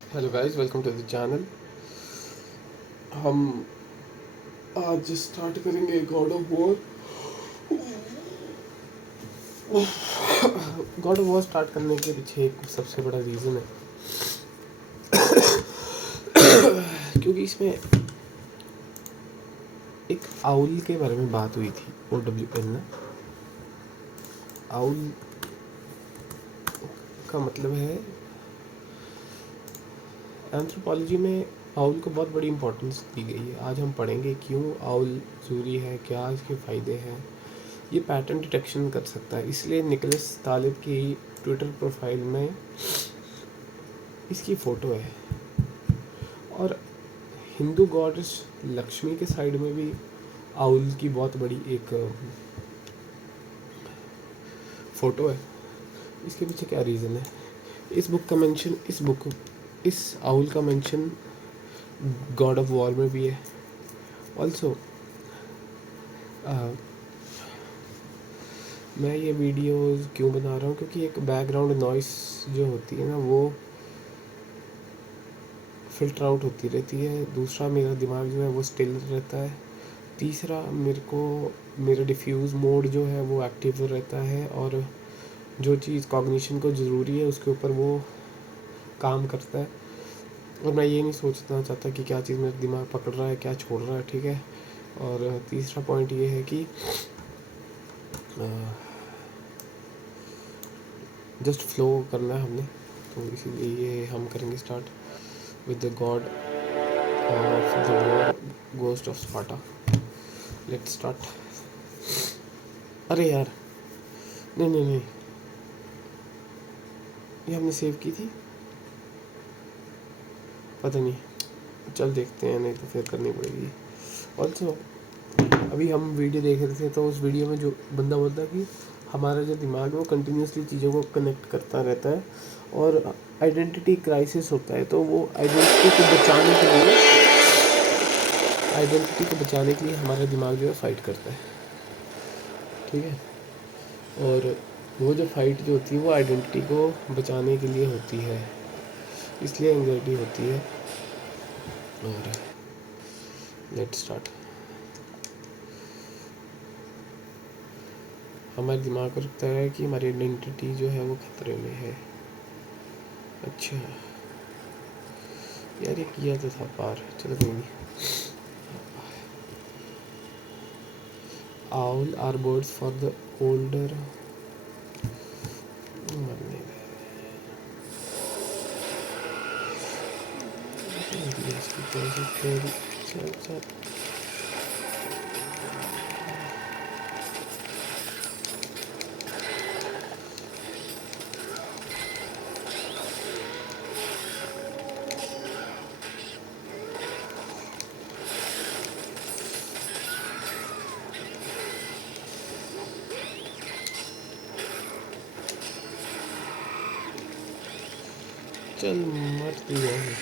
Hello guys, welcome to the channel. हम आज start करेंगे God of War. God of War start करने के पीछे एक सबसे बड़ा रीज़न है क्योंकि इसमें एक आउल के बारे में बात हुई थी OWN में। आउल का मतलब है एंथ्रोपोलॉजी में आउल को बहुत बड़ी इंपॉर्टेंस दी गई है। आज हम पढ़ेंगे क्यों आउल ज़रूरी है, क्या इसके फ़ायदे हैं। ये पैटर्न डिटेक्शन कर सकता है, इसलिए निकोलस तालिब की ट्विटर प्रोफाइल में इसकी फ़ोटो है। और हिंदू गॉडेस लक्ष्मी के साइड में भी आउल की बहुत बड़ी एक फ़ोटो है। इसके पीछे क्या रीज़न है? इस आउल का मेंशन गॉड ऑफ वॉर में भी है। ऑल्सो मैं ये वीडियोस क्यों बना रहा हूँ, क्योंकि एक बैकग्राउंड नॉइस जो होती है ना, वो फ़िल्टर आउट होती रहती है। दूसरा, मेरा दिमाग जो है वो स्टिल रहता है। तीसरा, मेरा डिफ्यूज़ मोड जो है वो एक्टिव रहता है, और जो चीज़ कॉग्निशन को ज़रूरी है उसके ऊपर वो काम करता है। और मैं ये नहीं सोचना चाहता कि क्या चीज़ मेरा दिमाग पकड़ रहा है, क्या छोड़ रहा है, ठीक है। और तीसरा पॉइंट ये है कि जस्ट फ्लो करना है हमने, तो इसीलिए ये हम करेंगे start with the God of the war, ghost of Sparta. Let's start. अरे यार, नहीं नहीं नहीं, ये हमने सेव की थी, पता नहीं। चल देखते हैं, नहीं तो फिर करनी पड़ेगी। ऑल्सो अभी हम वीडियो देख रहे थे, तो उस वीडियो में जो बंदा बोलता है कि हमारा जो दिमाग है वो कंटिन्यूसली चीज़ों को कनेक्ट करता रहता है, और आइडेंटिटी क्राइसिस होता है, तो वो आइडेंटिटी को बचाने के लिए हमारा दिमाग जो है फाइट करता है, ठीक है। और वो जो फाइट जो होती है वो आइडेंटिटी को बचाने के लिए होती है, इसलिए एंग्जाइटी होती है। और लेट्स स्टार्ट। हमारे दिमाग को लगता है कि हमारी आइडेंटिटी जो है वो खतरे में है। अच्छा यार, ये किया तो था पार, चलो कोई नहीं। Owl are birds for the older, मरने चल चल। चल मर दिया है।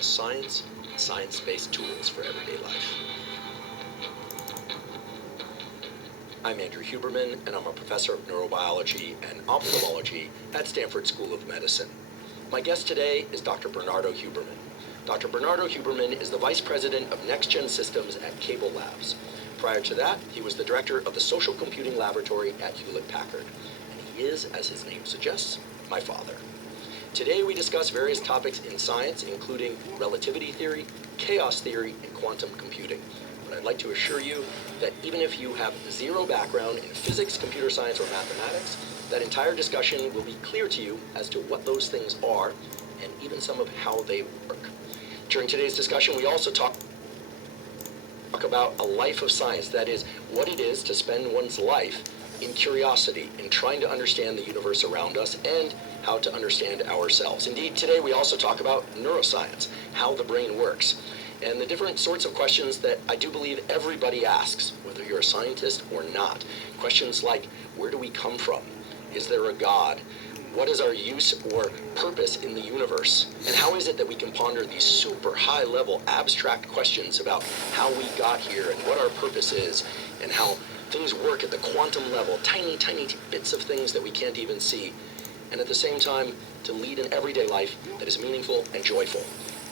discuss science and science-based tools for everyday life. I'm Andrew Huberman, and I'm a professor of neurobiology and ophthalmology at Stanford School of Medicine. My guest today is Dr. Bernardo Huberman. Dr. Bernardo Huberman is the Vice President of Next Gen Systems at Cable Labs. Prior to that, he was the Director of the Social Computing Laboratory at Hewlett-Packard. And he is, as his name suggests, my father. Today we discuss various topics in science, including relativity theory, chaos theory, and quantum computing. But I'd like to assure you that even if you have zero background in physics, computer science, or mathematics, that entire discussion will be clear to you as to what those things are and even some of how they work. During today's discussion, we also talk about a life of science, that is, what it is to spend one's life in curiosity, in trying to understand the universe around us and how to understand ourselves. Indeed, today we also talk about neuroscience, how the brain works, and the different sorts of questions that I do believe everybody asks, whether you're a scientist or not. Questions like, where do we come from? Is there a God? What is our use or purpose in the universe? And how is it that we can ponder these super high-level abstract questions about how we got here and what our purpose is and how things work at the quantum level, tiny, tiny bits of things that we can't even see, and at the same time to lead an everyday life that is meaningful and joyful.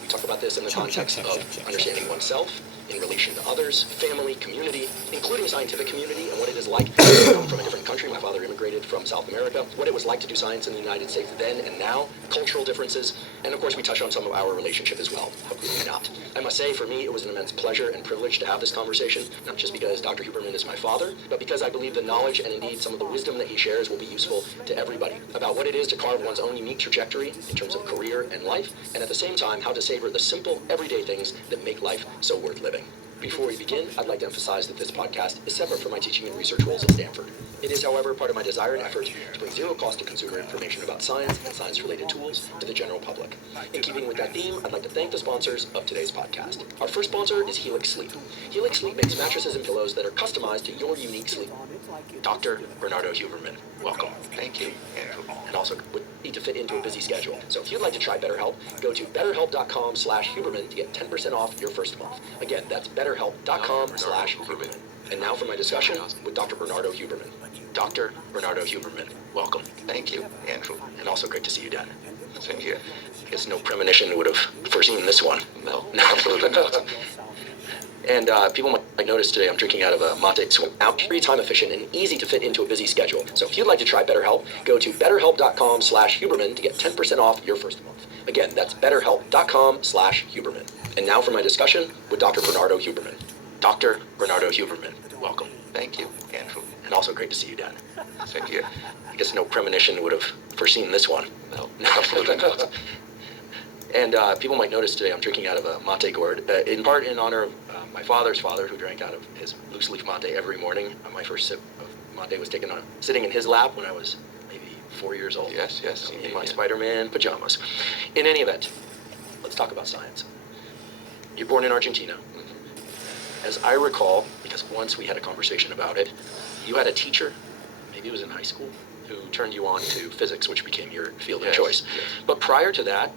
We talk about this in the context of understanding oneself, in relation to others, family, community, including scientific community, and what it is like to come from a different country. My father immigrated from South America. What it was like to do science in the United States then and now, cultural differences, and of course we touch on some of our relationship as well. How could we not? I must say, for me, it was an immense pleasure and privilege to have this conversation, not just because Dr. Huberman is my father, but because I believe the knowledge and indeed some of the wisdom that he shares will be useful to everybody about what it is to carve one's own unique trajectory in terms of career and life, and at the same time, how to savor the simple, everyday things that make life so worth living. Before we begin, I'd like to emphasize that this podcast is separate from my teaching and research roles at Stanford. It is, however, part of my desire and effort to bring zero cost to consumer information about science and science-related tools to the general public. In keeping with that theme, I'd like to thank the sponsors of today's podcast. Our first sponsor is Helix Sleep. Helix Sleep makes mattresses and pillows that are customized to your unique sleep. Dr. Bernardo Huberman, welcome. Thank you, Andrew. And also would need to fit into a busy schedule. So if you'd like to try BetterHelp, go to betterhelp.com/Huberman to get 10% off your first month. Again, that's betterhelp.com/Huberman. And now for my discussion with Dr. Bernardo Huberman. Dr. Bernardo Huberman, welcome. Thank you, Andrew. And also great to see you, Dad. Same here. I guess no premonition would have foreseen this one. No, absolutely not. And people might notice today I'm drinking out of a mate swim. Out, free, time efficient, and easy to fit into a busy schedule. So if you'd like to try BetterHelp, go to betterhelp.com/Huberman to get 10% off your first month. Again, that's betterhelp.com/Huberman. And now for my discussion with Dr. Bernardo Huberman. Dr. Bernardo Huberman, welcome. Thank you, Andrew. And also great to see you, Dad. Same here. I guess no premonition would have foreseen this one. No, absolutely not. And people might notice today I'm drinking out of a mate gourd, in part in honor of my father's father, who drank out of his loose leaf mate every morning. My first sip of mate was taken on sitting in his lap when I was maybe 4 years old. Yes, In my yeah. Spider-Man pajamas. In any event, let's talk about science. You're born in Argentina. As I recall, because once we had a conversation about it, you had a teacher, maybe it was in high school, who turned you on to physics, which became your field of choice. Yes. But prior to that,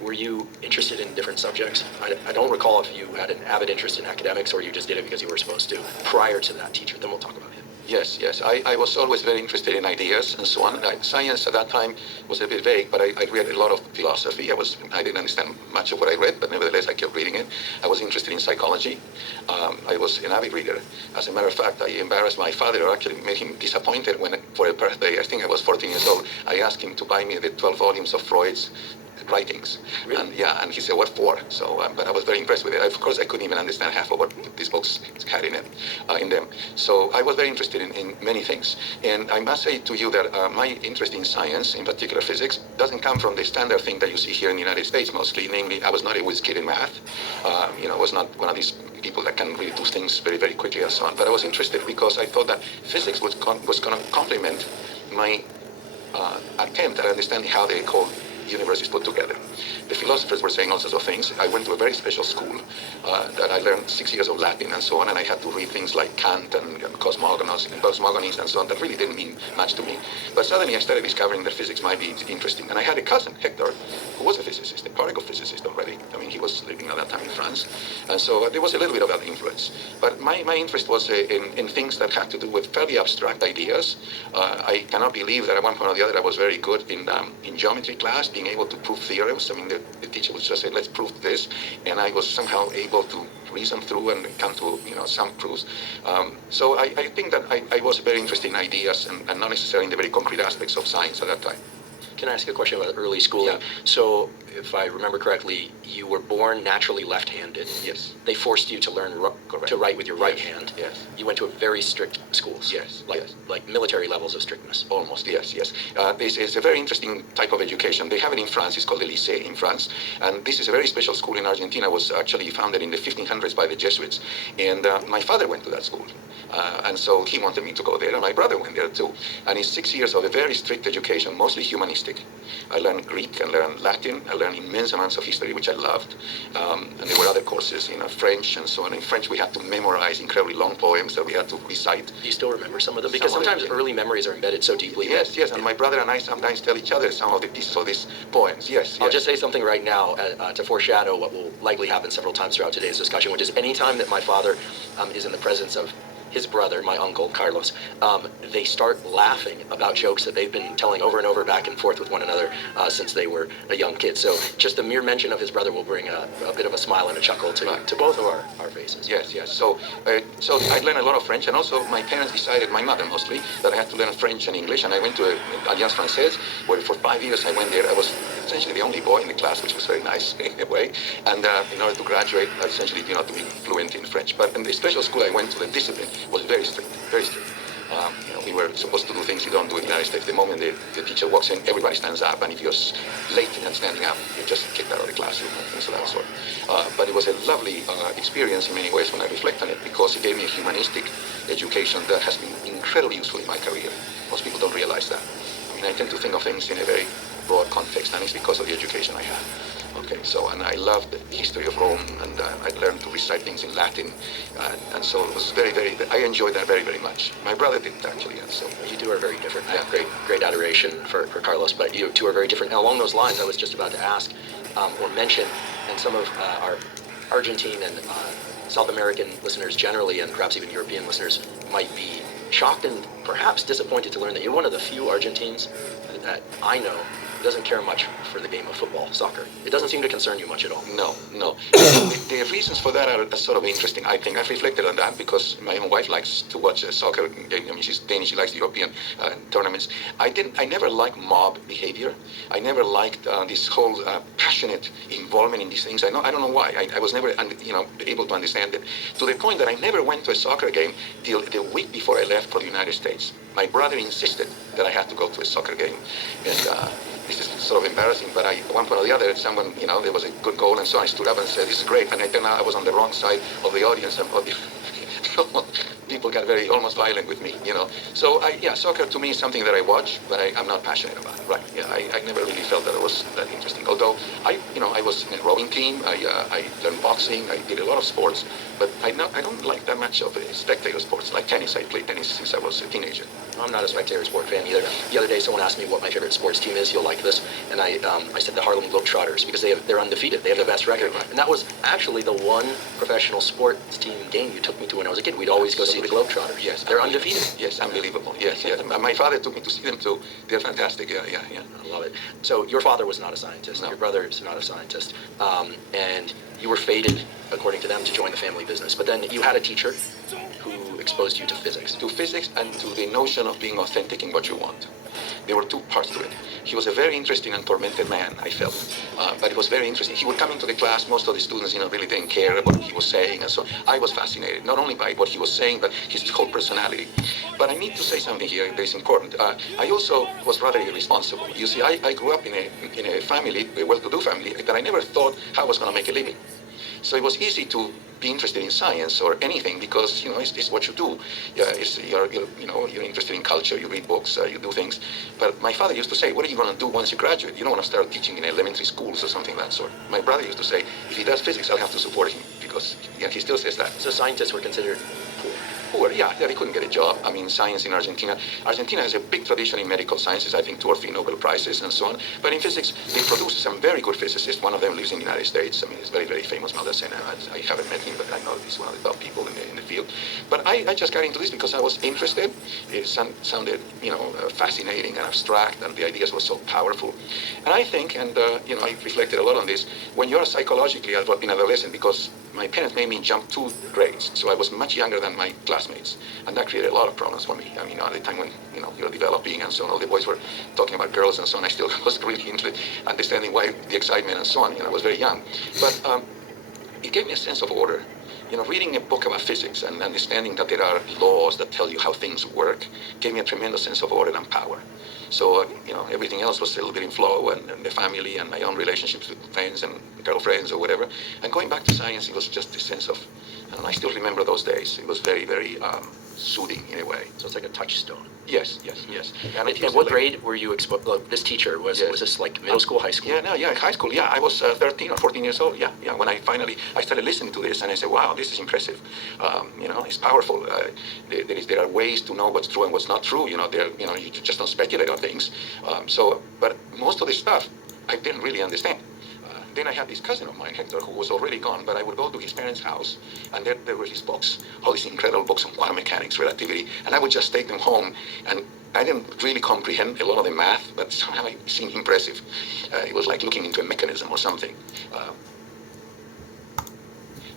were you interested in different subjects? I don't recall if you had an avid interest in academics or you just did it because you were supposed to prior to that teacher. Then we'll talk about him. Yes. I was always very interested in ideas and so on. Science at that time was a bit vague, but I read a lot of philosophy. I didn't understand much of what I read, but nevertheless I kept reading it. I was interested in psychology. I was an avid reader. As a matter of fact, I embarrassed my father, or actually made him disappointed when, for a birthday, I think I was 14 years old, I asked him to buy me the 12 volumes of Freud's writings. Really? And he said, what for? So, but I was very impressed with it. Of course, I couldn't even understand half of what these books had in them. So I was very interested in many things. And I must say to you that my interest in science, in particular physics, doesn't come from the standard thing that you see here in the United States mostly. Namely, I was not a whiz kid in math. I was not one of these people that can really do things very, very quickly and so on. But I was interested because I thought that physics was going to complement my attempt at understanding how the whole universe is put together. The philosophers were saying all sorts of things. I went to a very special school that I learned 6 years of Latin and so on, and I had to read things like Kant and cosmogonies and so on that really didn't mean much to me. But suddenly I started discovering that physics might be interesting. And I had a cousin, Hector, who was a physicist, a particle physicist already. I mean, he was living at that time in France. And so there was a little bit of that influence. But my interest was in things that had to do with fairly abstract ideas. I cannot believe that at one point or the other I was very good in geometry class, being able to prove theorems. I mean, the teacher would just say, let's prove this. And I was somehow able to reason through and come to some proofs. So I think that I was very interested in ideas and not necessarily in the very concrete aspects of science at that time. Can I ask a question about early schooling? Yeah. So, if I remember correctly, you were born naturally left-handed. Yes. They forced you to learn to write with your right hand. Yes. You went to a very strict schools. Yes. Like military levels of strictness. Almost, yes. This is a very interesting type of education. They have it in France. It's called the Lycée in France. And this is a very special school in Argentina. It was actually founded in the 1500s by the Jesuits. And my father went to that school. And so he wanted me to go there, and my brother went there too. And it's 6 years of a very strict education, mostly humanistic. I learned Greek, I learned Latin, I learned immense amounts of history, which I loved. And there were other courses, French and so on. In French, we had to memorize incredibly long poems that we had to recite. Do you still remember some of them? Because sometimes early memories are embedded so deeply. Yes. And my brother and I sometimes tell each other some of the pieces of these poems. Yes. I'll just say something right now to foreshadow what will likely happen several times throughout today's discussion, which is any time that my father is in the presence of his brother, my uncle, Carlos, they start laughing about jokes that they've been telling over and over back and forth with one another since they were a young kid. So just the mere mention of his brother will bring a bit of a smile and a chuckle to both of our faces. Yes. So I learned a lot of French, and also my parents decided, my mother mostly, that I had to learn French and English, and I went to Alliance Française, where for 5 years I went there. I was essentially the only boy in the class, which was very nice in a way. And in order to graduate, essentially, to be fluent in French. But in the special school I went to, the discipline was very strict, very strict. We were supposed to do things you don't do in the United States. The moment the teacher walks in, everybody stands up, and if you're late and standing up, you're just kicked out of the classroom and things of that sort. But it was a lovely experience in many ways when I reflect on it, because it gave me a humanistic education that has been incredibly useful in my career. Most people don't realize that. I mean, I tend to think of things in a very broad context, and it's because of the education I had. Okay, and I loved the history of Rome, and I learned to recite things in Latin, and so it was I enjoyed that very, very much. My brother didn't actually, and so. You two are very different. Yeah. I have great adoration for Carlos, but you two are very different. And along those lines, I was just about to ask or mention, and some of our Argentine and South American listeners generally, and perhaps even European listeners, might be shocked and perhaps disappointed to learn that you're one of the few Argentines that I know doesn't care much for the game of football, soccer. It doesn't seem to concern you much at all. No. The reasons for that are sort of interesting. I think I've reflected on that because my own wife likes to watch a soccer game. I mean, she's Danish. She likes the European tournaments. I never liked mob behavior. I never liked this whole passionate involvement in these things. I don't know why. I was never, able to understand it. To the point that I never went to a soccer game till the week before I left for the United States. My brother insisted that I had to go to a soccer game, and. This is sort of embarrassing, but at one point or the other, someone, there was a good goal, and so I stood up and said, this is great, and I turned out I was on the wrong side of the audience, and people got almost violent with me, So, soccer to me is something that I watch, but I'm not passionate about it, right? Yeah, I never really felt that it was that interesting. Although, I was in a rowing team, I learned boxing, I did a lot of sports, but I don't like that much of spectator sports, like tennis. I played tennis since I was a teenager. I'm not a spectator sport fan either. The other day, someone asked me what my favorite sports team is. You'll like this. And I said the Harlem Globetrotters, because they're undefeated. They have the best record. And that was actually the one professional sports team game you took me to when I was a kid. We'd always go see the Globetrotters. Yes. They're undefeated. Yes, unbelievable. Yes. My father took me to see them too. They're fantastic. Yeah. I love it. So your father was not a scientist. No. Your brother is not a scientist. And you were fated, according to them, to join the family business. But then you had a teacher who exposed you to physics. To physics and to the notion of being authentic in what you want. There were two parts to it. He was a very interesting and tormented man, I felt. But it was very interesting. He would come into the class, most of the students, really didn't care what he was saying. And so I was fascinated, not only by what he was saying, but his whole personality. But I need to say something here that is important. I also was rather irresponsible. You see, I grew up in a family, a well-to-do family, that I never thought how I was going to make a living. So it was easy to be interested in science or anything because it's what you do. Yeah, you're interested in culture. You read books. You do things. But my father used to say, "What are you going to do once you graduate? You don't want to start teaching in elementary schools or something of that sort." My brother used to say, "If he does physics, I'll have to support him," because he still says that. So scientists were considered poor. Poor, yeah, they couldn't get a job. I mean, science in Argentina. Argentina has a big tradition in medical sciences, I think 2 or 3 Nobel Prizes and so on. But in physics, they produce some very good physicists. One of them lives in the United States. I mean, he's very, very famous, Madsen. I haven't met him, but I know he's one of the top people in the field. But I just got into this because I was interested. It sounded, fascinating and abstract, and the ideas were so powerful. And I think, I reflected a lot on this, when you're psychologically an adolescent, because my parents made me jump 2 grades, so I was much younger than my classmates, and that created a lot of problems for me. I mean, at the time when you're developing and so on, all the boys were talking about girls and so on. I still was really interested, understanding why the excitement and so on. I was very young, but it gave me a sense of order. Reading a book about physics and understanding that there are laws that tell you how things work gave me a tremendous sense of order and power. So, everything else was a little bit in flow, and the family and my own relationships with friends and girlfriends or whatever. And going back to science, it was just a sense of, and I still remember those days. It was very, very soothing in a way. So it's like a touchstone. Yes. And what grade were you exposed? Like, this teacher was this like middle school, high school? High school. Yeah, I was 13 or 14 years old. Yeah. When I started listening to this, and I said, wow, this is impressive. It's powerful. There are ways to know what's true and what's not true. You just don't speculate on things. But most of this stuff, I didn't really understand. Then I had this cousin of mine, Hector, who was already gone, but I would go to his parents' house, and there were his books, all these incredible books on quantum mechanics, relativity, and I would just take them home, and I didn't really comprehend a lot of the math, but somehow it seemed impressive. It was like looking into a mechanism or something.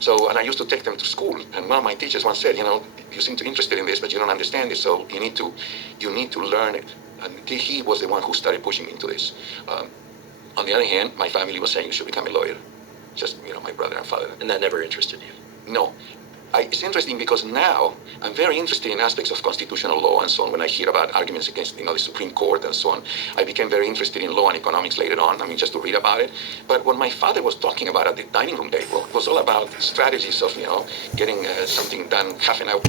And I used to take them to school, and one of my teachers once said, you seem to be interested in this, but you don't understand it, so you need to learn it. And he was the one who started pushing me into this. On the other hand, my family was saying you should become a lawyer. Just, my brother and father. And that never interested you? No. It's interesting because now I'm very interested in aspects of constitutional law and so on. When I hear about arguments against, the Supreme Court and so on, I became very interested in law and economics later on. I mean, just to read about it. But what my father was talking about at the dining room table was all about strategies of, getting something done half an hour.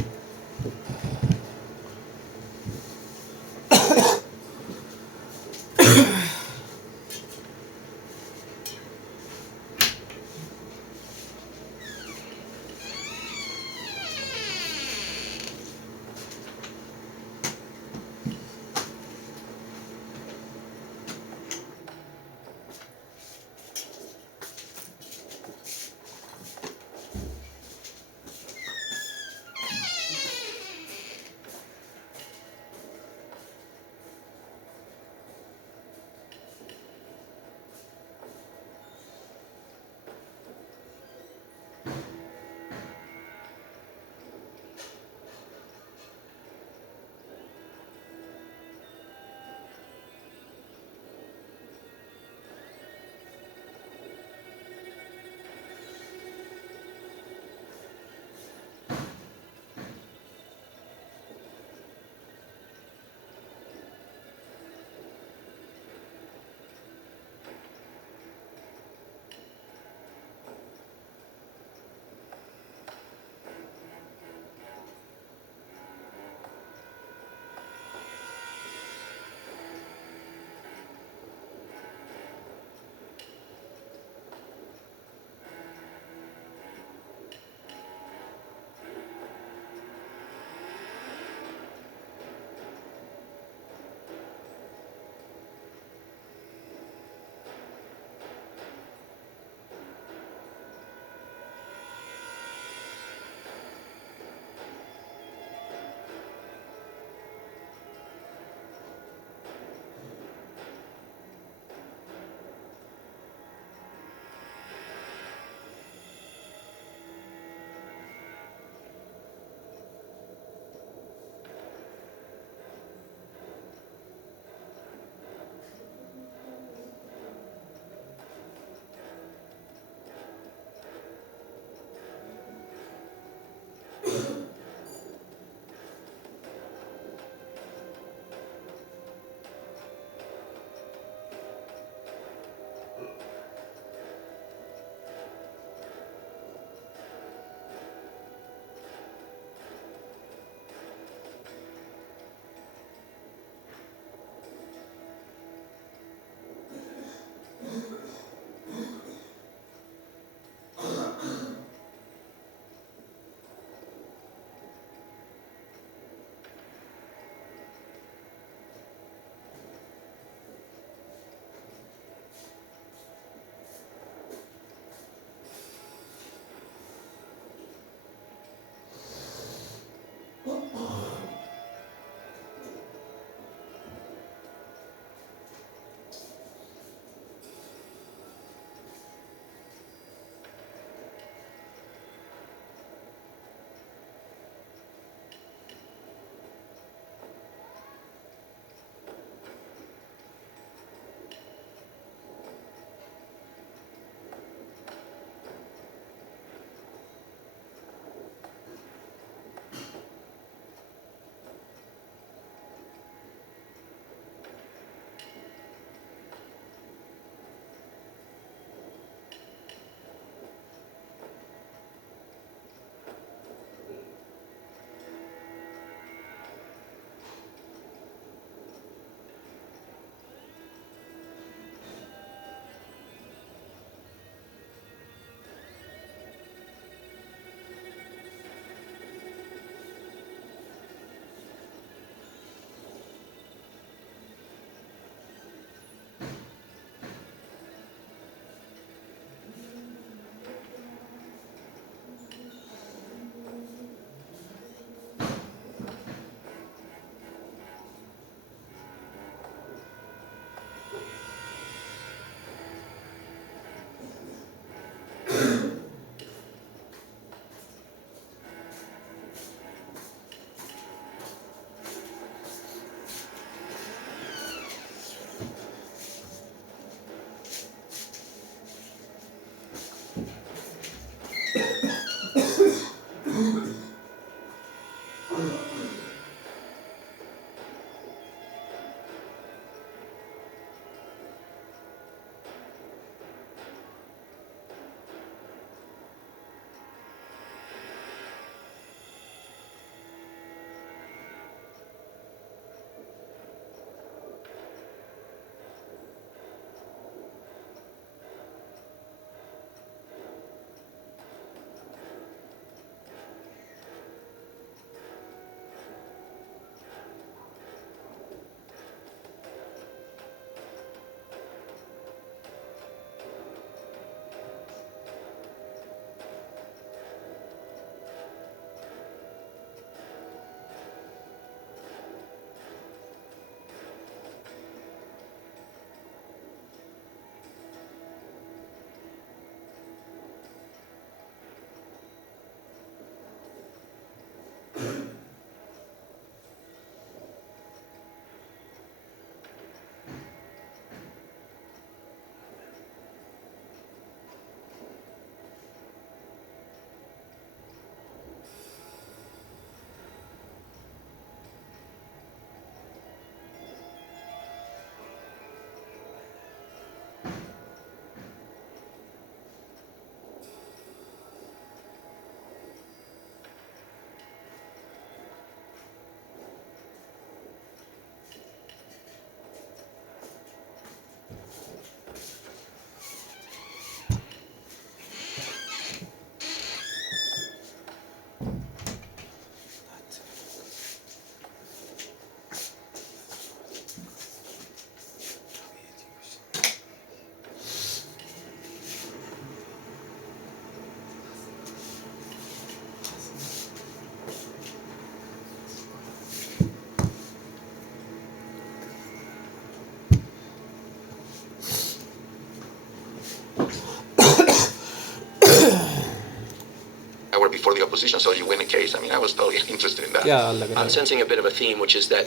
position so you win a case. I mean, I was totally interested in that. क्या लग रहा I'm है? sensing a bit of a theme, which is that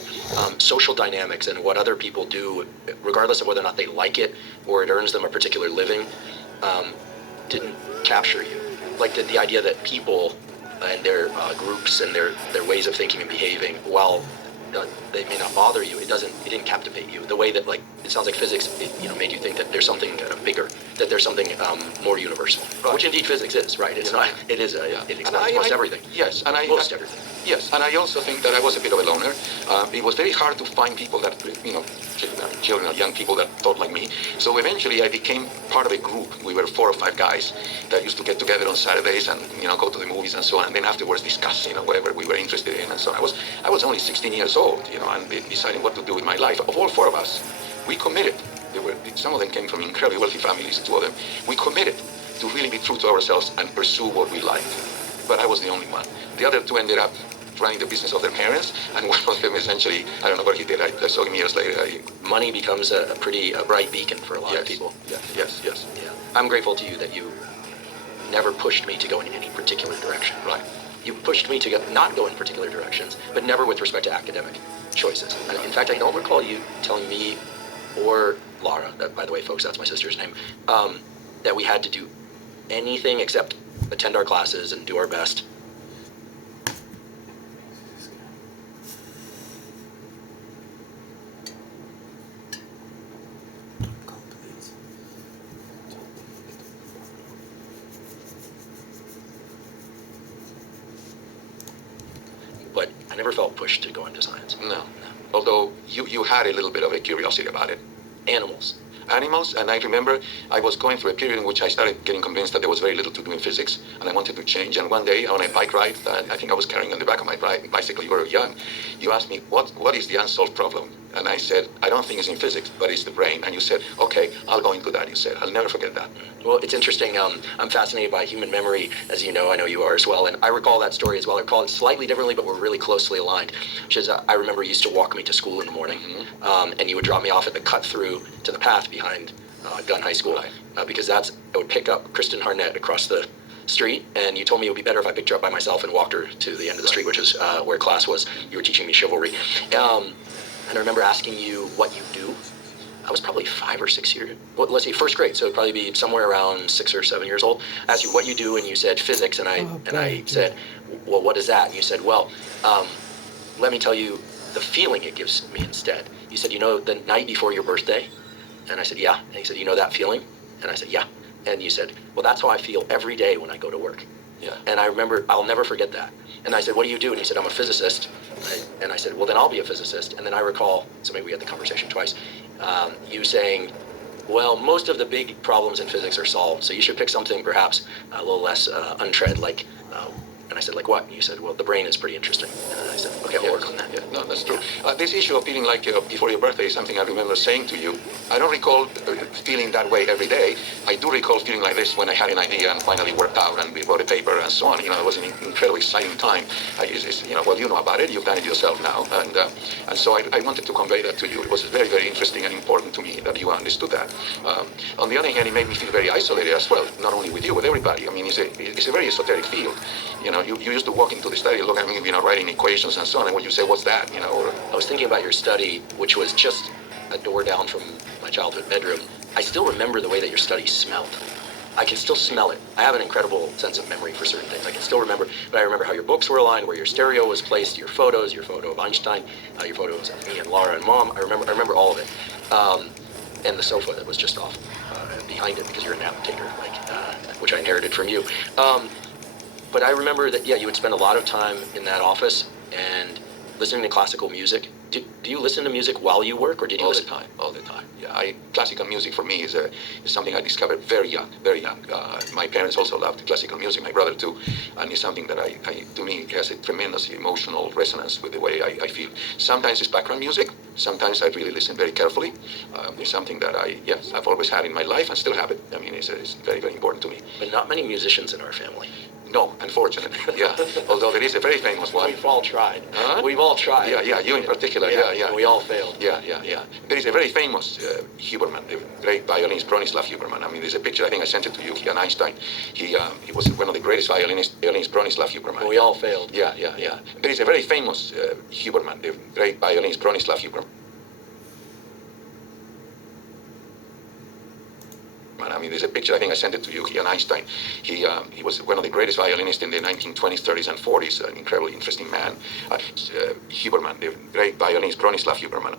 social dynamics and what other people do, regardless of whether or not they like it or it earns them a particular living, didn't capture you. Like the idea that people and their groups and their ways of thinking and behaving, while they may not bother you, it didn't captivate you. The way that, like, it sounds like physics, made you think that there's something kind of bigger, that there's something more universal, Right. which indeed physics is, right? It's not. It is. It explains most everything. Yes, and Most everything. Yes, and I also think that I was a bit of a loner. It was very hard to find people that, children or young people that thought like me. So eventually I became part of a group. We were 4 or 5 guys that used to get together on Saturdays and, go to the movies and so on, and then afterwards discuss, whatever we were interested in and so on. I was only 16 years old, and deciding what to do with my life. Of all 4 of us, we committed. Some of them came from incredibly wealthy families, 2 of them. We committed to really be true to ourselves and pursue what we liked. But I was the only one. The other 2 ended up running the business of their parents, and one of them essentially, I don't know what he did. I saw him years later. Money becomes a pretty bright beacon for a lot of people. Yes. Yeah. I'm grateful to you that you never pushed me to go in any particular direction. Right. You pushed me to not go in particular directions, but never with respect to academic choices. And in fact, I don't recall you telling me or Laura, that, by the way, folks, that's my sister's name, that we had to do anything except attend our classes and do our best. But I never felt pushed to go into science. No. Although you had a little bit of a curiosity about it. Animals, and I remember I was going through a period in which I started getting convinced that there was very little to do in physics, and I wanted to change. And one day on a bike ride, I think I was carrying on the back of my bicycle, you were young, you asked me, what is the unsolved problem? And I said, I don't think it's in physics, but it's the brain. And you said, okay, I'll go into that, you said. I'll never forget that. Well, it's interesting. I'm fascinated by human memory, as you know. I know you are as well. And I recall that story as well. I recall it slightly differently, but we're really closely aligned. Which is, I remember you used to walk me to school in the morning, and you would drop me off at the cut through to the path behind Gunn High School, because I would pick up Kristen Harnett across the street, and you told me it would be better if I picked her up by myself and walked her to the end of the street, which is where class was. You were teaching me chivalry. And I remember asking you what you do. I was probably 5 or 6 years, well, let's say first grade, so it'd probably be somewhere around 6 or 7 years old. I asked you what you do, and you said physics, and I said, well, what is that? And you said, well, let me tell you the feeling it gives me instead. You said, the night before your birthday? And I said, yeah. And he said, you know that feeling? And I said, yeah. And you said, well, that's how I feel every day when I go to work. Yeah. And I remember, I'll never forget that. And I said, what do you do? And he said, I'm a physicist. And I said, well, then I'll be a physicist. And then I recall, so maybe we had the conversation twice, you saying, well, most of the big problems in physics are solved, so you should pick something perhaps a little less untread, like, and I said, like what? And you said, well, the brain is pretty interesting. And I said, okay, I'll work on that. Yeah, no, that's true. This issue of feeling like before your birthday is something I remember saying to you. I don't recall feeling that way every day. I do recall feeling like this when I had an idea and finally worked out and we wrote a paper and so on. It was an incredibly exciting time. Well, you know about it. You've done it yourself now. And so I wanted to convey that to you. It was very, very interesting and important to me that you understood that. On the other hand, it made me feel very isolated as well, not only with you, with everybody. I mean, it's a very esoteric field. You used to walk into the study, look at me, writing equations and so on, and when you say, what's that, or... I was thinking about your study, which was just a door down from my childhood bedroom. I still remember the way that your study smelled. I can still smell it. I have an incredible sense of memory for certain things. I can still remember, but I remember how your books were aligned, where your stereo was placed, your photos, your photo of Einstein, your photos of me and Laura and Mom. I remember all of it. And the sofa that was just off behind it, because you're a nap taker, which I inherited from you. But I remember that, you would spend a lot of time in that office and listening to classical music. Do you listen to music while you work, or did you listen? All the time. Yeah, classical music for me is something I discovered very young. My parents also loved classical music, my brother too, and it's something that to me, has a tremendous emotional resonance with the way I feel. Sometimes it's background music. Sometimes I really listen very carefully. It's something that I've always had in my life and still have it. I mean, it's very, very important to me. But not many musicians in our family. No, unfortunately, yeah. Although there is a very famous one. We've all tried. Huh? We've all tried. Yeah, you in particular, yeah. We all failed. Yeah. There is a very famous Huberman, a great violinist, Bronislaw Huberman. I mean, there's a picture, I think I sent it to you, he and Einstein. He was one of the greatest violinists, Bronislaw Huberman. We all failed. Yeah. There is a very famous Huberman, the great violinist, Bronislaw Huberman. I mean, there's a picture, I think I sent it to you, he and Einstein. He was one of the greatest violinists in the 1920s, 30s, and 40s, an incredibly interesting man. Huberman, the great violinist, Bronislaw Huberman.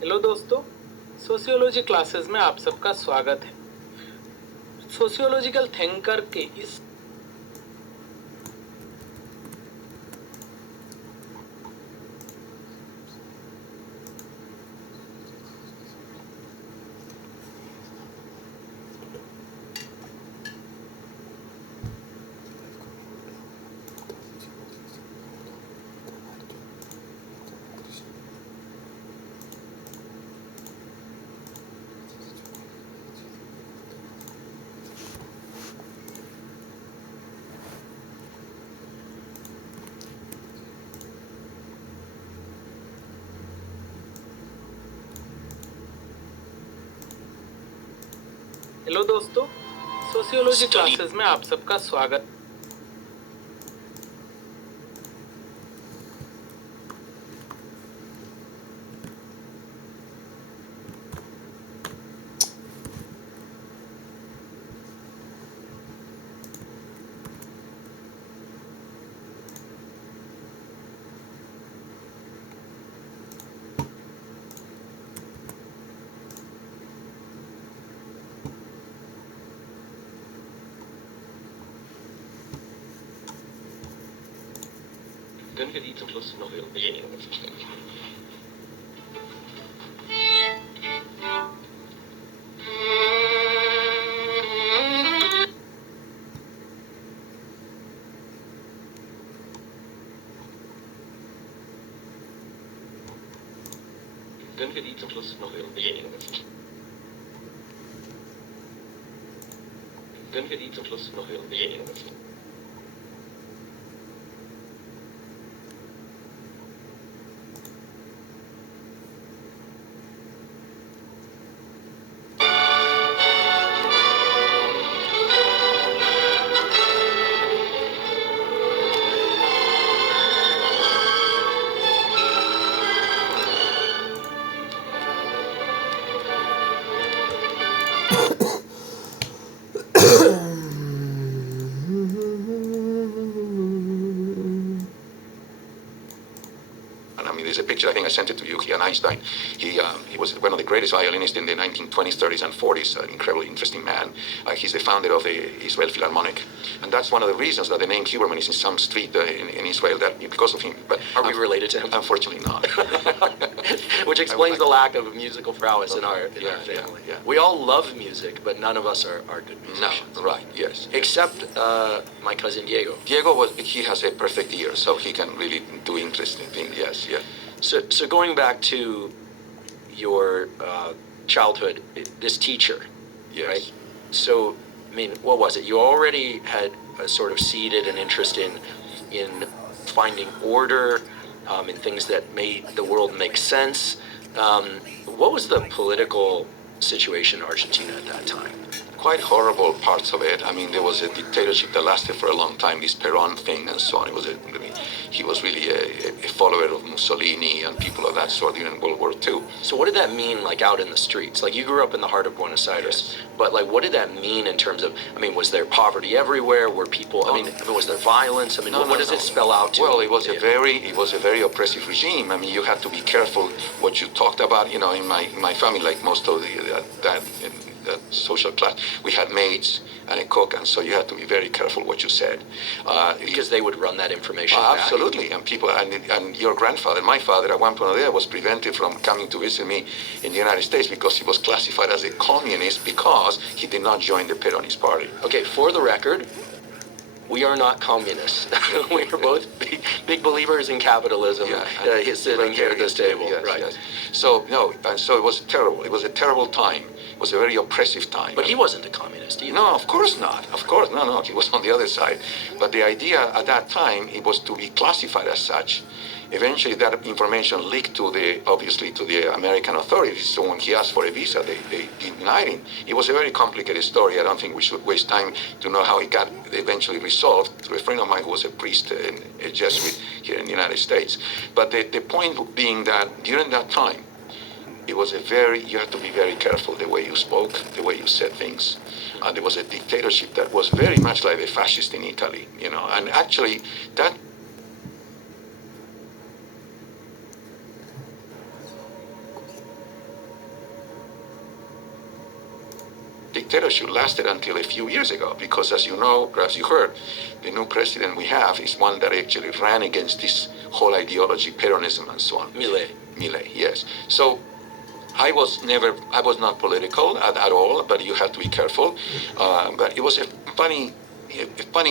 Hello दोस्तों, sociology classes में आप सबका स्वागत है। Sociological thinker के इस hello दोस्तों, sociology classes में आप सबका स्वागत। Können wir die zum Schluss noch irgendwie verständigen? Können wir die zum Schluss noch irgendwie Können wir die zum Schluss noch irgendwie there's a picture, I think I sent it to you, he and Einstein. He was one of the greatest violinists in the 1920s, 30s, and 40s, an incredibly interesting man. He's the founder of the Israel Philharmonic. And that's one of the reasons that the name Huberman is in some street in Israel, that because of him. But Are we related to him? Unfortunately not. Which explains the lack of musical prowess in our Yeah, family. yeah. We all love music, but none of us are good No, musicians. right, yes. Except my cousin Diego. Diego, he has a perfect ear, so he can really do interesting things, yes, yeah. So going back to your childhood, this teacher, Yes. right? So, I mean, what was it? You already had sort of seeded an interest in finding order, in things that made the world make sense. What was the political situation in Argentina at that time? Quite horrible parts of it. I mean, there was a dictatorship that lasted for a long time, this Peron thing and so on. He was really a follower of Mussolini and people of that sort during World War II. So what did that mean, like, out in the streets? Like, you grew up in the heart of Buenos Aires, Yes. but, like, what did that mean in terms of, I mean, was there poverty everywhere? Were people, I mean, was there violence? I mean, what does it spell out to? Well, it was a very oppressive regime. I mean, you had to be careful what you talked about. You know, in my family, like most of that social class, we had maids and a cook, and so you had to be very careful what you said. Because they would run that information back. Absolutely, and people, and your grandfather, my father, at one point there was prevented from coming to visit me in the United States because he was classified as a communist because he did not join the Peronist party. Okay, for the record, we are not communists. We are both big believers in capitalism. He's sitting here at this table. Yes, right. yes. So no, and so it was terrible. It was a terrible time. It was a very oppressive time. But he wasn't a communist either. No, of course not. Of course, no. He was on the other side. But the idea at that time, it was to be classified as such. Eventually, that information leaked obviously to the American authorities. So when he asked for a visa, they denied him. It was a very complicated story. I don't think we should waste time to know how it got eventually resolved through a friend of mine who was a priest, a Jesuit here in the United States. But the point being that during that time, you had to be very careful the way you spoke, the way you said things. There was a dictatorship that was very much like the fascist in Italy, you know, and actually that dictatorship lasted until a few years ago because, as you know, perhaps you heard, the new president we have is one that actually ran against this whole ideology, Peronism and so on. Milei, yes. So I was not political at all, but you had to be careful. But it was a funny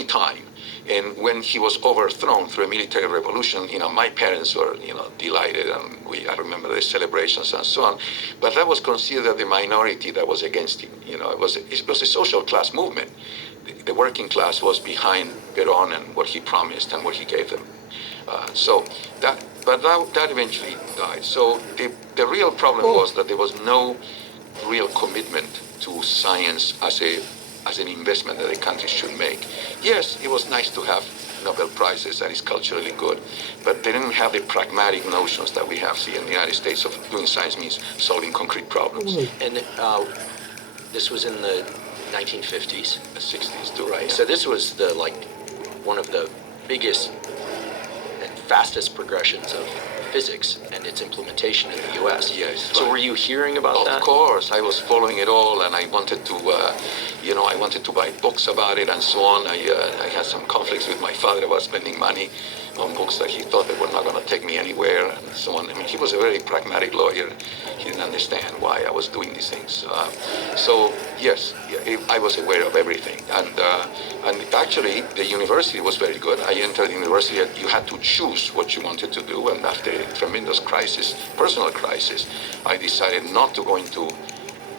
time. And when he was overthrown through a military revolution, you know, my parents were, you know, delighted, and I remember the celebrations and so on. But that was considered the minority that was against him. You know, it was a social class movement. The working class was behind Peron and what he promised and what he gave them. But that eventually died. So the real problem was that there was no real commitment to science as an investment that a country should make. Yes, it was nice to have Nobel Prizes, that is culturally good, but they didn't have the pragmatic notions that we have here in the United States of doing science means solving concrete problems. And this was in the 1950s? The 60s too. Right. Yeah. So this was one of the biggest and fastest progressions of physics and its implementation in the U.S. Yes. So right. were you hearing about that? Of course, I was following it all, and I wanted to buy books about it and so on. I had some conflicts with my father about spending money on books that he thought they were not going to take me anywhere and so on. I mean, he was a very pragmatic lawyer. He didn't understand why I was doing these things. So yes, I was aware of everything. And actually, the university was very good. I entered the university, and you had to choose what you wanted to do. And after a tremendous personal crisis, I decided not to go into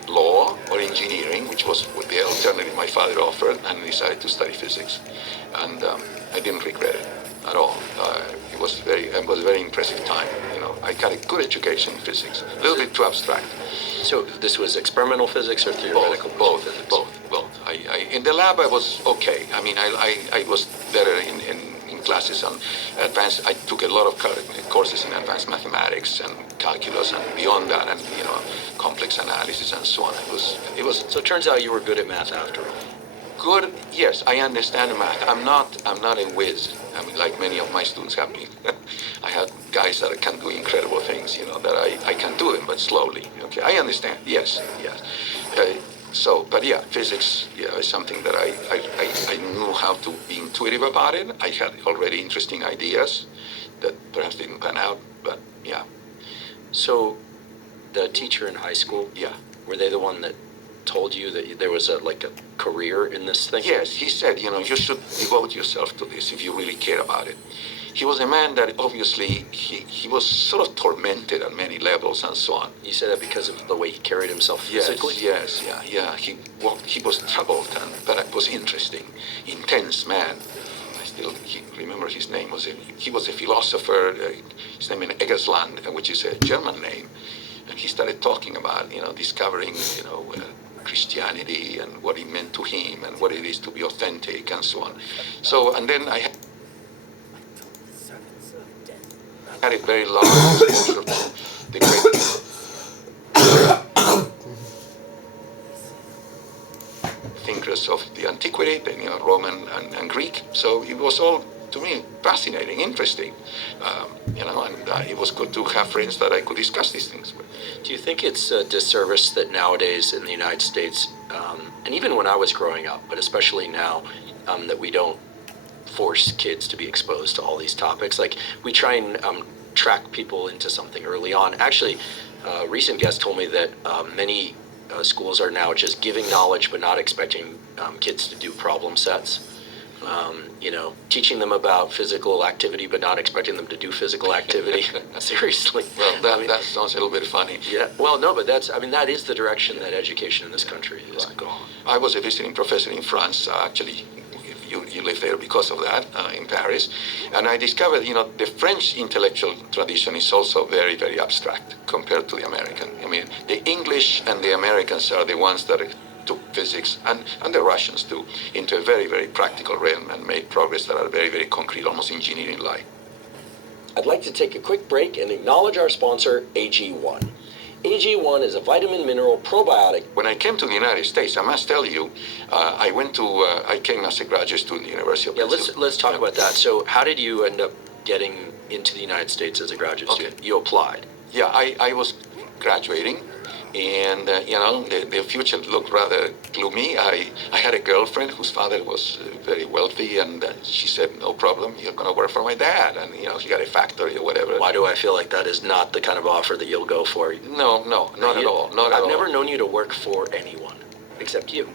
law or engineering, which was the alternative my father offered, and decided to study physics. And I didn't regret it at all. It was a very impressive time. You know, I got a good education in physics, a little bit too abstract. So this was experimental physics or theoretical Both. physics? Both. In the lab, I was okay. I mean, I was better in classes on advanced. I took a lot of courses in advanced mathematics and calculus and beyond that, and complex analysis and so on. It was. So it turns out you were good at math after all. Good. Yes, I understand math. I'm not a whiz. I mean, like many of my students have been. I had guys that can do incredible things. That I can do them, but slowly. Okay, I understand. Yes, yes. But yeah, physics, yeah, is something that I knew how to be intuitive about it. I had already interesting ideas that perhaps didn't pan out, but yeah, So, the teacher in high school, yeah. were they the one that told you that there was a career in this thing? Yes, he said, you should devote yourself to this if you really care about it. He was a man that obviously he was sort of tormented on many levels and so on. You said that because of the way he carried himself physically? Yes, yeah. He was troubled, but it was interesting, intense man. I still remember his name. He was a philosopher. His name is Eggersland, which is a German name. And he started talking about, discovering, Christianity and what it meant to him and what it is to be authentic and so on. So, and then I had a very large exposure to the great thinkers of the antiquity, Roman and Greek. So it was all, to me, fascinating, interesting. And it was good to have friends that I could discuss these things with. Do you think it's a disservice that nowadays in the United States, and even when I was growing up, but especially now, that we don't force kids to be exposed to all these topics? Like, we try and track people into something early on. Actually, a recent guest told me that many schools are now just giving knowledge but not expecting kids to do problem sets. Teaching them about physical activity but not expecting them to do physical activity. Seriously. Well, that sounds a little bit funny. Yeah. Well, no, but that is the direction that education in this country is going. I was a visiting professor in France, actually. You live there because of that, in Paris. And I discovered, the French intellectual tradition is also very, very abstract compared to the American. I mean, the English and the Americans are the ones that took physics, and the Russians too, into a very, very practical realm and made progress that are very, very concrete, almost engineering-like. I'd like to take a quick break and acknowledge our sponsor, AG1. AG1 is a vitamin mineral probiotic. When I came to the United States, I must tell you, I came as a graduate student at the University of Pennsylvania. Let's talk about that. So how did you end up getting into the United States as a graduate student? You applied. Yeah, I was graduating, and the future looked rather gloomy. I had a girlfriend whose father was very wealthy, and she said, "No problem, you're going to work for my dad," and he got a factory or whatever. Why do I feel like that is not the kind of offer that you'll go for? No, not at all. Not at all. I've never known you to work for anyone except you.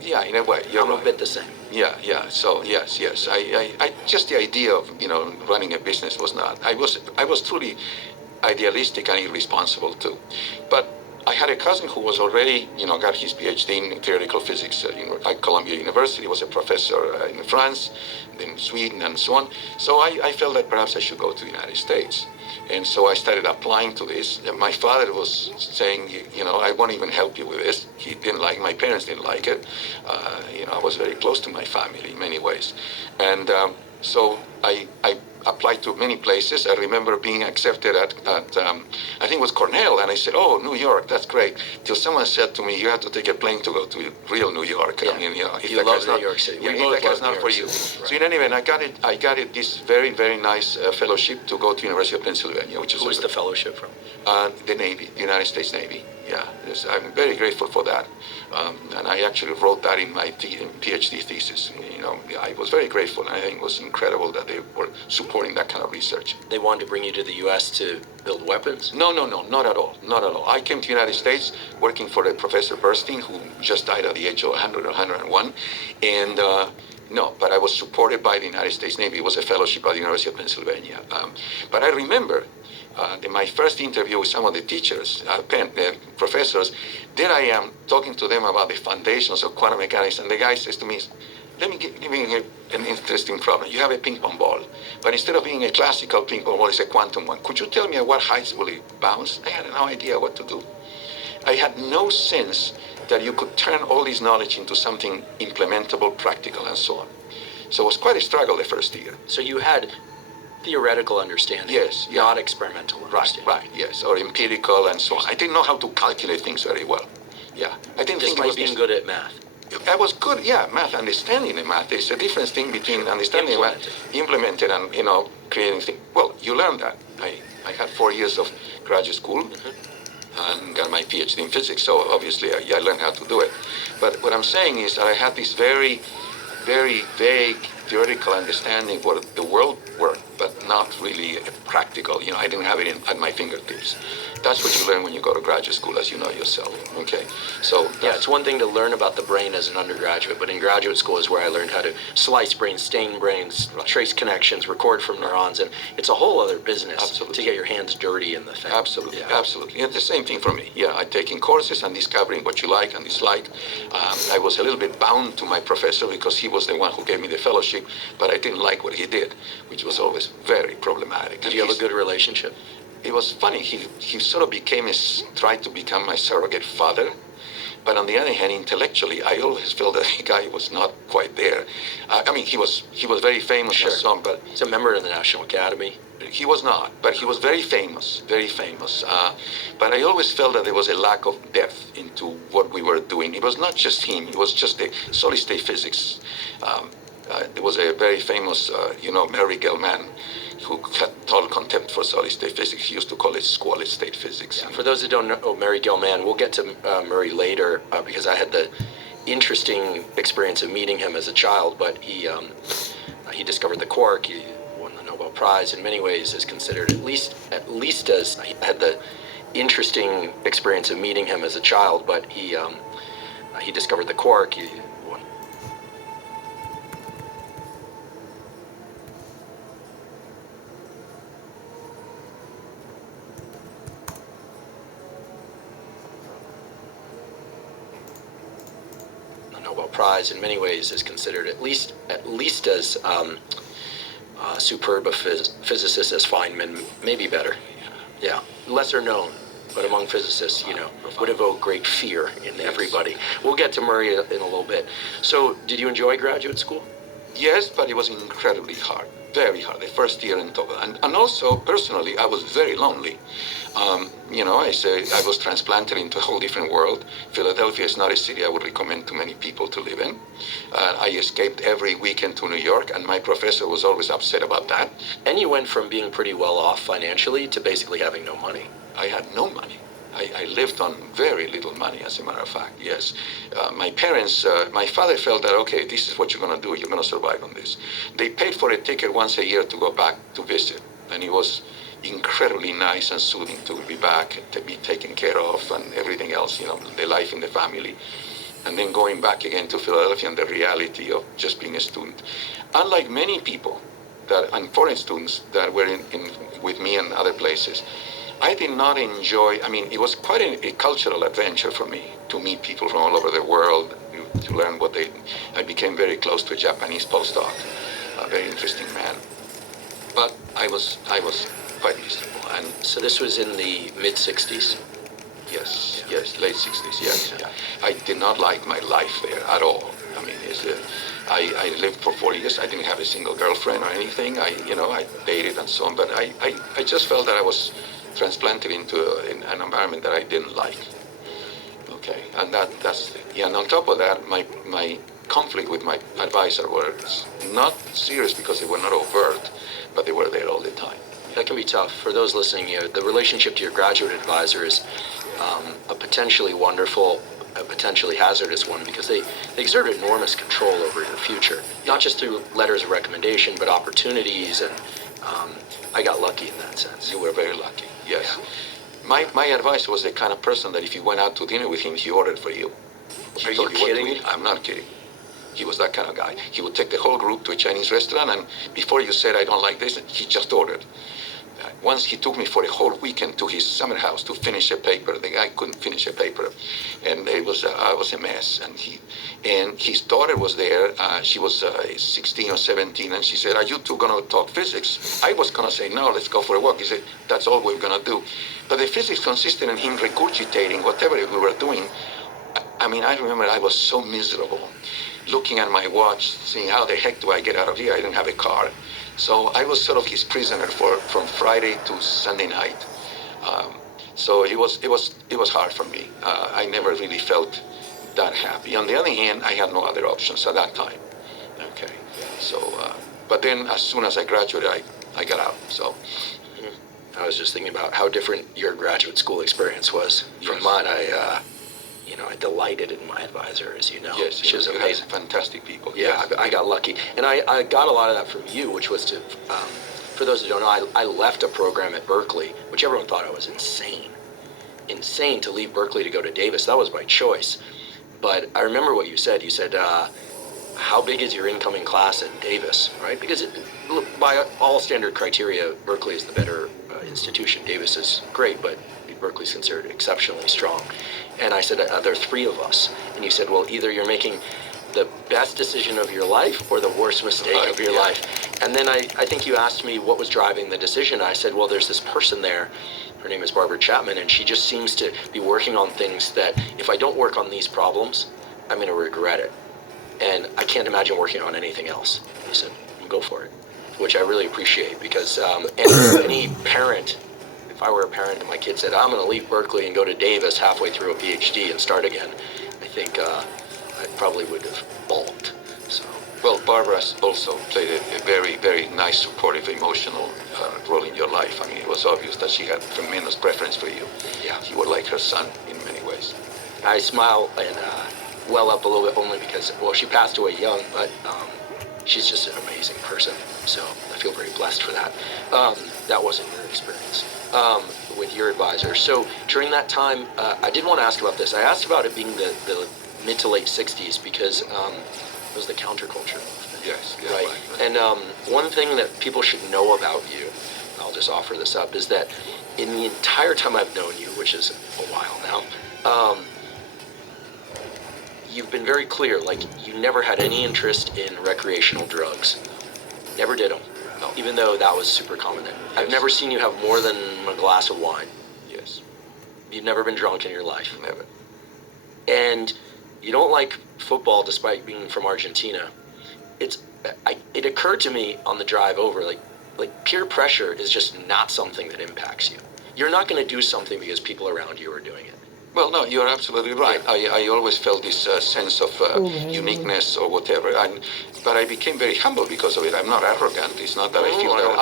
Yeah, in a way, I'm a bit the same. Yeah. So yes. I just the idea of running a business was not. I was truly idealistic and irresponsible too, but I had a cousin who was already, got his PhD in theoretical physics at Columbia University, was a professor in France, in Sweden, and so on. So I felt that perhaps I should go to the United States. And so I started applying to this. And my father was saying, I won't even help you with this. He didn't like, my parents didn't like it. I was very close to my family in many ways. And so I applied to many places. I remember being accepted at I think it was Cornell, and I said, "Oh, New York, that's great." Till someone said to me, "You have to take a plane to go to real New York." Yeah. I mean, you love New York City. Yeah, Ithaca's not for you. Right. So in any event, I got it this very, very nice fellowship to go to University of Pennsylvania, which is Who was the fellowship from? The Navy, the United States Navy. Yeah, I'm very grateful for that, and I actually wrote that in my PhD thesis. I was very grateful, and I think it was incredible that they were supporting that kind of research. They wanted to bring you to the U.S. to build weapons? No, not at all. I came to the United States working for Professor Bernstein, who just died at the age of 100 or 101, and no, but I was supported by the United States Navy. It was a fellowship at the University of Pennsylvania. But I remember in my first interview with some of the teachers, professors, there I am talking to them about the foundations of quantum mechanics, and the guy says to me, let me give you an interesting problem. You have a ping pong ball, but instead of being a classical ping pong ball, it's a quantum one. Could you tell me at what heights will it bounce? I had no idea what to do. I had no sense that you could turn all this knowledge into something implementable, practical, and so on. So it was quite a struggle the first year. So you had theoretical understanding, yes, yeah. Not experimental understanding. Right, yes, or empirical and so on. I didn't know how to calculate things very well. Yeah, I didn't think it was being good at math. I was good, yeah, math, understanding the math. There's a difference thing between understanding math, implemented and, creating things. Well, you learn that. I had 4 years of graduate school and got my PhD in physics, so obviously I learned how to do it. But what I'm saying is that I had this very, very vague theoretical understanding what the world worked, but not really practical. I didn't have it at my fingertips. That's what you learn when you go to graduate school, as you know yourself. Okay, so Yeah, it's one thing to learn about the brain as an undergraduate, but in graduate school is where I learned how to slice brains, stain brains, trace connections, record from neurons, and it's a whole other business Absolutely. to get your hands dirty in the thing. Absolutely, Yeah. absolutely. And the same thing for me. Yeah, I'm taking courses and discovering what you like and dislike. I was a little bit bound to my professor because he was the one who gave me the fellowship, but I didn't like what he did, which was always very problematic. Did you have a good relationship? It was funny. He sort of tried to become my surrogate father. But on the other hand, intellectually, I always felt that the guy was not quite there. He was very famous, Sure. and so on, but He's a member of the National Academy. he was not. But he was very famous, very famous. But I always felt that there was a lack of depth into what we were doing. It was not just him. It was just the solid state physics. There was a very famous, Mary Gell-Mann, who had total contempt for solid state physics. He used to call it squalid state physics. Yeah, for those that don't know Murray Gell-Mann, we'll get to Murray later because I had the interesting experience of meeting him as a child, but he discovered the quark. He won the Nobel Prize. In many ways is considered at least as I had the interesting experience of meeting him as a child, but he discovered the quark. He won. The Nobel Prize in many ways is considered at least as superb a physicist as Feynman, maybe better. Yeah, lesser known, but among physicists, would evoke great fear in everybody. We'll get to Murray in a little bit. So, did you enjoy graduate school? Yes, but it was incredibly hard, very hard, the first year in total. And also, personally, I was very lonely. I was transplanted into a whole different world. Philadelphia is not a city I would recommend to many people to live in. I escaped every weekend to New York, and my professor was always upset about that. And you went from being pretty well off financially to basically having no money. I had no money. I lived on very little money, as a matter of fact, yes. My parents, my father felt that, okay, this is what you're going to do. You're going to survive on this. They paid for a ticket once a year to go back to visit. And it was incredibly nice and soothing to be back, to be taken care of and everything else, the life in the family. And then going back again to Philadelphia and the reality of just being a student. Unlike many people and foreign students that were with me and other places, I did not enjoy, it was quite a cultural adventure for me to meet people from all over the world, to learn I became very close to a Japanese postdoc, a very interesting man. But I was quite miserable. And So this was in the mid-60s. yes, late 60s, yes. Yeah. I did not like my life there at all. I lived for 4 years. I didn't have a single girlfriend or anything. I dated and so on, but I just felt that I was transplanted into an environment that I didn't like. Okay, and and on top of that, my conflict with my advisor was not serious because they were not overt, but they were there all the time. That can be tough. For those listening, the relationship to your graduate advisor is a potentially wonderful, a potentially hazardous one because they exert enormous control over your future, not just through letters of recommendation, but opportunities. And I got lucky in that sense. You were very lucky, yes. My advisor was the kind of person that if you went out to dinner with him, he ordered for you. Are you kidding me? I'm not kidding. He was that kind of guy. He would take the whole group to a Chinese restaurant, and before you said, I don't like this, he just ordered. Once he took me for a whole weekend to his summer house to finish a paper. The guy couldn't finish a paper, and it was a mess. And his daughter was there. She was 16 or 17, and she said, "Are you two gonna talk physics?" I was gonna say, "No, let's go for a walk." He said, "That's all we're gonna do." But the physics consisted in him regurgitating whatever we were doing. I remember I was so miserable, looking at my watch, saying, "How the heck do I get out of here? I didn't have a car." So I was sort of his prisoner from Friday to Sunday night. So it was hard for me. I never really felt that happy. On the other hand, I had no other options at that time. Okay, so, but then as soon as I graduated, I got out, so. I was just thinking about how different your graduate school experience was from mine. I delighted in my advisor, as you know. Yes, she was amazing. Fantastic people. Yeah, yes. I got lucky. And I got a lot of that from you, which was to, for those who don't know, I left a program at Berkeley, which everyone thought I was insane. Insane to leave Berkeley to go to Davis. That was my choice. But I remember what you said. You said, how big is your incoming class at Davis, right? Because by all standard criteria, Berkeley is the better institution. Davis is great, but Berkeley's considered exceptionally strong. And I said, there are three of us. And you said, well, either you're making the best decision of your life or the worst mistake of your life. And then I think you asked me what was driving the decision. I said, well, there's this person there. Her name is Barbara Chapman, and she just seems to be working on things that if I don't work on these problems, I'm going to regret it. And I can't imagine working on anything else. He said, go for it, which I really appreciate because any parent, if I were a parent and my kid said, I'm going to leave Berkeley and go to Davis halfway through a PhD and start again, I think I probably would have balked. So. Well, Barbara also played a very, very nice, supportive, emotional role in your life. I mean, it was obvious that she had tremendous preference for you. Yeah. You were like her son in many ways. I smile and well up a little bit only because, well, she passed away young, but she's just an amazing person. So I feel very blessed for that. That wasn't your experience with your advisor. So during that time, I did want to ask about this. I asked about it being the mid to late 60s because it was the counterculture movement. Yes, right. And one thing that people should know about you, I'll just offer this up, is that in the entire time I've known you, which is a while now, you've been very clear, like you never had any interest in recreational drugs. Never did them. No. Even though that was super common then. Yes. I've never seen you have more than a glass of wine. Yes. You've never been drunk in your life. Never. And you don't like football despite being from Argentina. It occurred to me on the drive over, like peer pressure is just not something that impacts you. You're not going to do something because people around you are doing it. Well, no, you're absolutely right. I always felt this sense of uniqueness or whatever. But I became very humble because of it. I'm not arrogant. It's not that I feel that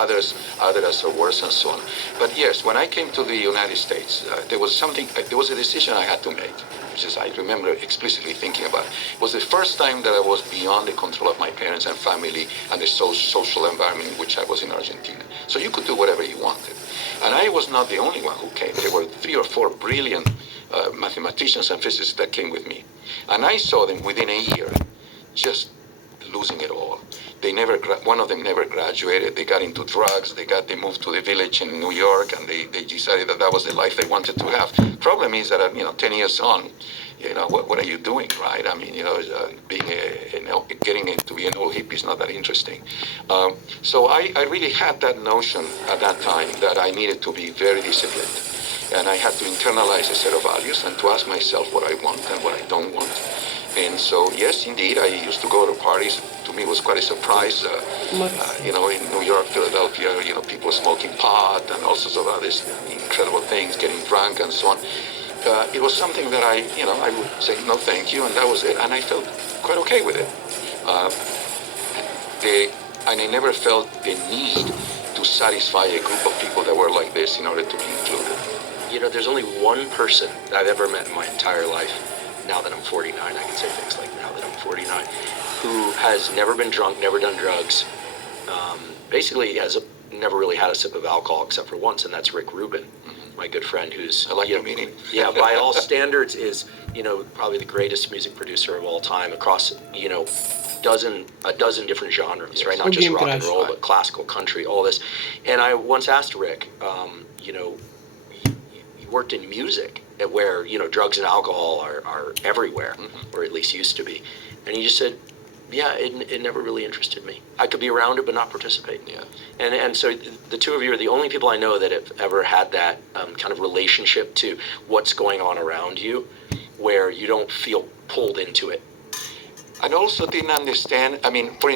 others are worse and so on. But yes, when I came to the United States, there was a decision I had to make, which is I remember explicitly thinking about. It was the first time that I was beyond the control of my parents and family and the social environment in which I was in Argentina. So you could do whatever you wanted. And I was not the only one who came. There were 3 or 4 brilliant mathematicians and physicists that came with me. And I saw them within a year just losing it all. One of them never graduated. They got into drugs. They moved to the village in New York, and they decided that was the life they wanted to have. Problem is that 10 years on, what are you doing, right? I mean, getting to be an old hippie is not that interesting. So I really had that notion at that time that I needed to be very disciplined. And I had to internalize a set of values and to ask myself what I want and what I don't want. And so, yes, indeed, I used to go to parties. To me, it was quite a surprise. In New York, Philadelphia, people smoking pot and all sorts of other incredible things, getting drunk and so on. It was something that I would say, no, thank you, and that was it. And I felt quite okay with it. And I never felt the need to satisfy a group of people that were like this in order to be included. There's only one person that I've ever met in my entire life, now that I'm 49, I can say things like now that I'm 49, who has never been drunk, never done drugs, basically has never really had a sip of alcohol except for once, and that's Rick Rubin, my good friend, who's I like your meaning. Yeah, by all standards is probably the greatest music producer of all time across a dozen different genres, yes. Right? Not just rock and roll, but classical, country, all this. And I once asked Rick, you worked in music where drugs and alcohol are everywhere, or at least used to be, and he just said, yeah, it never really interested me. I could be around it but not participate. Yeah. And so the two of you are the only people I know that have ever had that kind of relationship to what's going on around you where you don't feel pulled into it. And also didn't understand, for